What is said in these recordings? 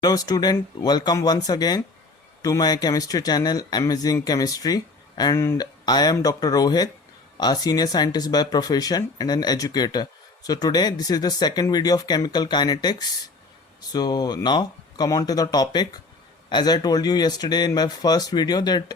Hello student, welcome once again to my chemistry channel Amazing Chemistry, and I am Dr. Rohit, a senior scientist by profession and an educator. So today this is the second video of chemical kinetics. So now come on to the topic. As I told you yesterday in my first video that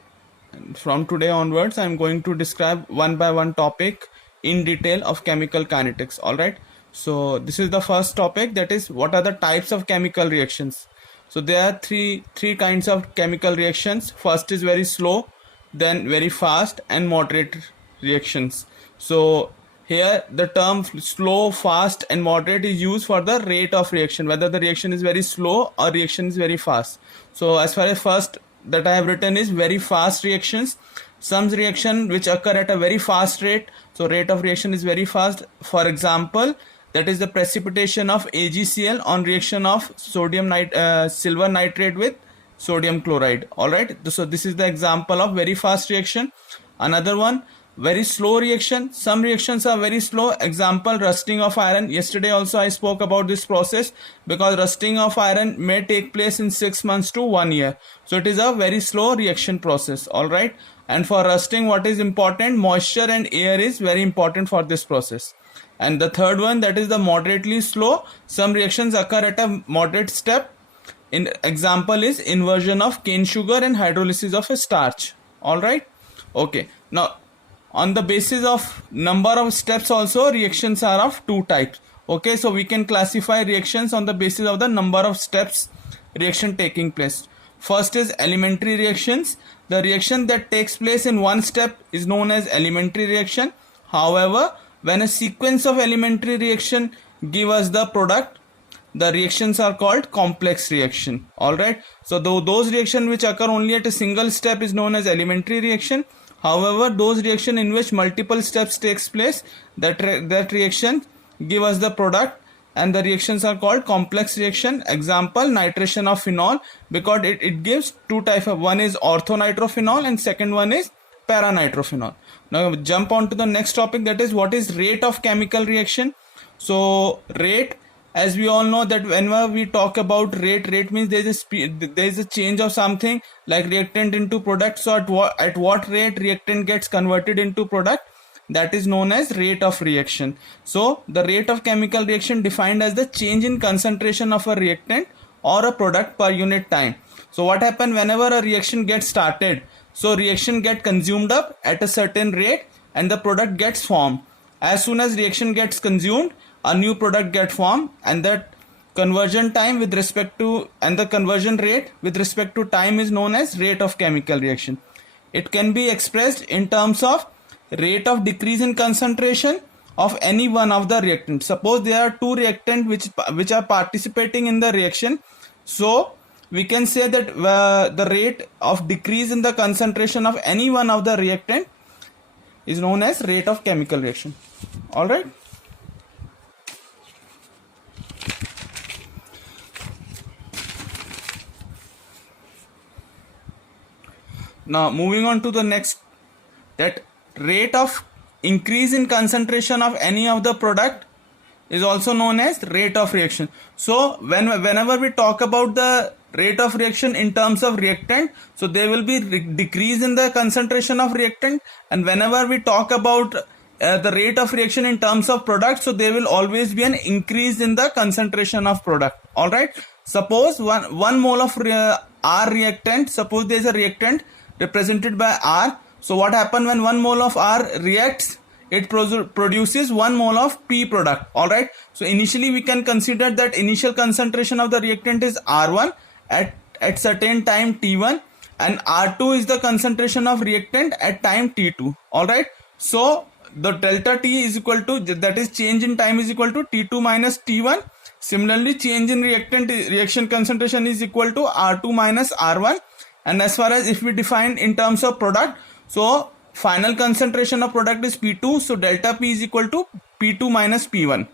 from today onwards I am going to describe one by one topic in detail of chemical kinetics. Alright, so this is the first topic, that is what are the types of chemical reactions. So there are three kinds of chemical reactions. First is very slow, then very fast, and moderate reactions. So here the term slow, fast and moderate is used for the rate of reaction, whether the reaction is very slow or reaction is very fast. So as far as first that I have written is very fast reactions. Some reaction which occur at a very fast rate, so rate of reaction is very fast. For example, that is the precipitation of AgCl on reaction of silver nitrate with sodium chloride. Alright, so this is the example of very fast reaction. Another one, very slow reaction. Some reactions are very slow. Example, rusting of iron. Yesterday also I spoke about this process, because rusting of iron may take place in 6 months to 1 year. So it is a very slow reaction process. Alright, and for rusting what is important? Moisture and air is very important for this process. And the third one, that is the moderately slow. Some reactions occur at a moderate step. In example is inversion of cane sugar and hydrolysis of a starch. Alright, okay. Now on the basis of number of steps also, reactions are of two types. Okay, so we can classify reactions on the basis of the number of steps reaction taking place. First is elementary reactions. The reaction that takes place in one step is known as elementary reaction. However, when a sequence of elementary reaction give us the product, the reactions are called complex reaction. Alright, so those reactions which occur only at a single step is known as elementary reaction. However, those reaction in which multiple steps takes place, that reaction give us the product, and the reactions are called complex reaction. Example, nitration of phenol, because it gives two types of, one is orthonitrophenol and second one is paranitrophenol. Now jump on to the next topic, that is what is rate of chemical reaction. So rate, as we all know that whenever we talk about rate means there is a change of something like reactant into product. So at what rate reactant gets converted into product, that is known as rate of reaction. So the rate of chemical reaction defined as the change in concentration of a reactant or a product per unit time. So what happens whenever a reaction gets started? So reaction get consumed up at a certain rate and the product gets formed. As soon as reaction gets consumed, a new product gets formed, and that conversion time with respect to, and the conversion rate with respect to time is known as rate of chemical reaction. It can be expressed in terms of rate of decrease in concentration of any one of the reactants. Suppose there are two reactants which are participating in the reaction. So we can say that the rate of decrease in the concentration of any one of the reactant is known as rate of chemical reaction. Alright. Now moving on to the next, that rate of increase in concentration of any of the product is also known as rate of reaction. So whenever we talk about the rate of reaction in terms of reactant, so there will be decrease in the concentration of reactant, and whenever we talk about the rate of reaction in terms of product, so there will always be an increase in the concentration of product. Alright, suppose one mole of R reactant, suppose there is a reactant represented by R. So what happens when 1 mole of R reacts? It produces 1 mole of P product. Alright, so initially we can consider that initial concentration of the reactant is R1 at certain time T1, and R2 is the concentration of reactant at time T2. Alright, so the delta T is equal to, that is change in time, is equal to T2 minus T1. Similarly, change in reaction concentration is equal to R2 minus R1. And as far as if we define in terms of product, so final concentration of product is P2, so delta P is equal to P2 minus P1.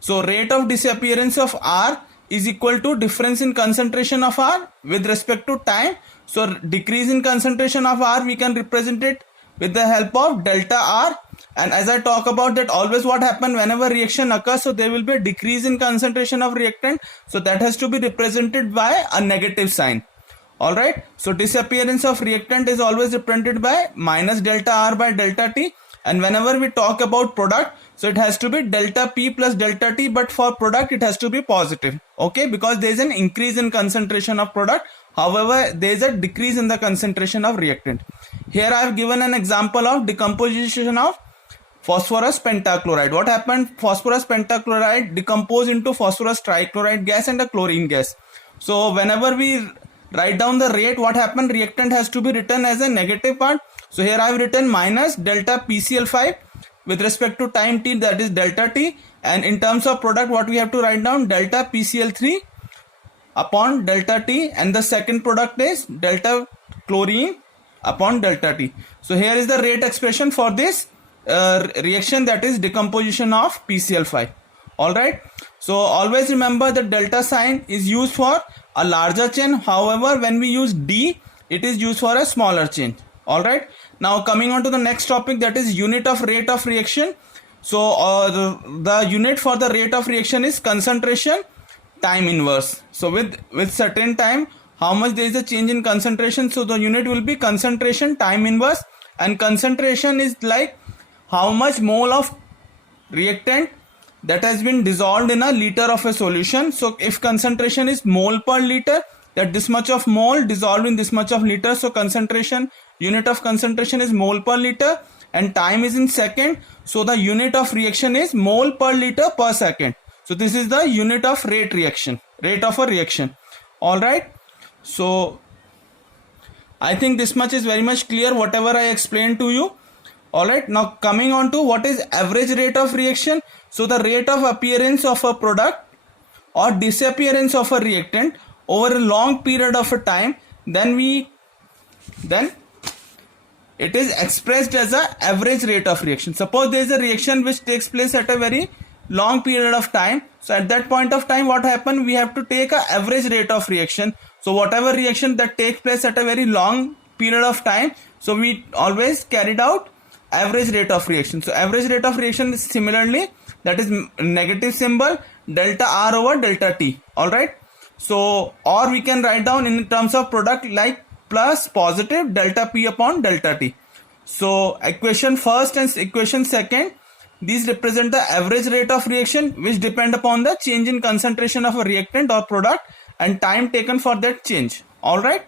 So rate of disappearance of R is equal to difference in concentration of R with respect to time. So decrease in concentration of R we can represent it with the help of delta R. And as I talk about that, always what happen whenever reaction occurs, so there will be a decrease in concentration of reactant, so that has to be represented by a negative sign. Alright, so disappearance of reactant is always represented by minus delta R by delta T. And whenever we talk about product, so it has to be delta P plus delta T, but for product it has to be positive, okay, because there is an increase in concentration of product, however there is a decrease in the concentration of reactant. Here I have given an example of decomposition of phosphorus pentachloride. What happened? Phosphorus pentachloride decomposed into phosphorus trichloride gas and a chlorine gas. So whenever we write down the rate, what happened? Reactant has to be written as a negative part. So here I have written minus delta PCl5 with respect to time t, that is delta t, and in terms of product what we have to write down, delta PCl3 upon delta t, and the second product is delta chlorine upon delta t. So here is the rate expression for this reaction, that is decomposition of PCl5. Alright, so always remember the delta sign is used for a larger chain, however when we use D, it is used for a smaller chain. Alright, now coming on to the next topic, that is unit of rate of reaction. So the unit for the rate of reaction is concentration time inverse. So with certain time, how much there is a change in concentration, so the unit will be concentration time inverse, and concentration is like how much mole of reactant that has been dissolved in a liter of a solution. So if concentration is mole per liter, that this much of mole dissolved in this much of liter, so concentration, unit of concentration is mole per liter, and time is in second, so the unit of reaction is mole per liter per second. So this is the unit of rate of a reaction. Alright, so I think this much is very much clear, whatever I explained to you. Alright, now coming on to what is average rate of reaction. So the rate of appearance of a product or disappearance of a reactant over a long period of a time, then it is expressed as a average rate of reaction. Suppose there is a reaction which takes place at a very long period of time, so at that point of time what happens, we have to take a average rate of reaction. So whatever reaction that takes place at a very long period of time, so we always carried out average rate of reaction. So average rate of reaction is similarly, that is negative symbol delta R over delta T. Alright, so or we can write down in terms of product like plus positive delta P upon delta T. So equation first and equation second, these represent the average rate of reaction which depend upon the change in concentration of a reactant or product and time taken for that change. Alright,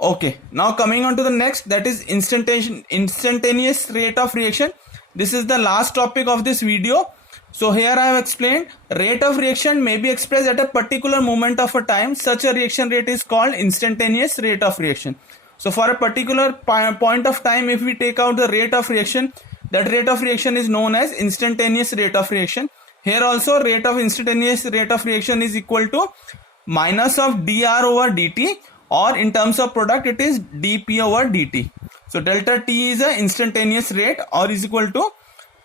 okay, now coming on to the next, that is instantaneous rate of reaction. This is the last topic of this video. So here I have explained rate of reaction may be expressed at a particular moment of a time. Such a reaction rate is called instantaneous rate of reaction. So for a particular point of time, if we take out the rate of reaction, that rate of reaction is known as instantaneous rate of reaction. Here also rate of instantaneous rate of reaction is equal to minus of dr over dt, or in terms of product it is dp over dt. So delta t is a instantaneous rate, or is equal to,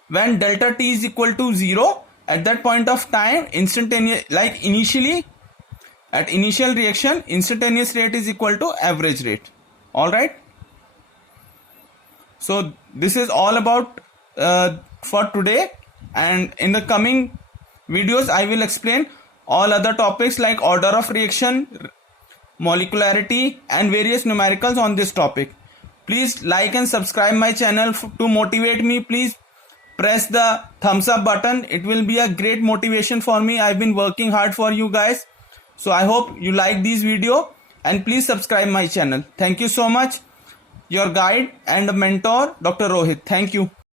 when delta t is equal to 0, at that point of time instantaneous, like initially at initial reaction, instantaneous rate is equal to average rate. Alright, so this is all about for today, and in the coming videos I will explain all other topics like order of reaction, molecularity and various numericals on this topic. Please like and subscribe my channel to motivate me. Please press the thumbs up button. It will be a great motivation for me. I've been working hard for you guys. So I hope you like this video, and please subscribe my channel. Thank you so much. Your guide and mentor, Dr. Rohit. Thank you.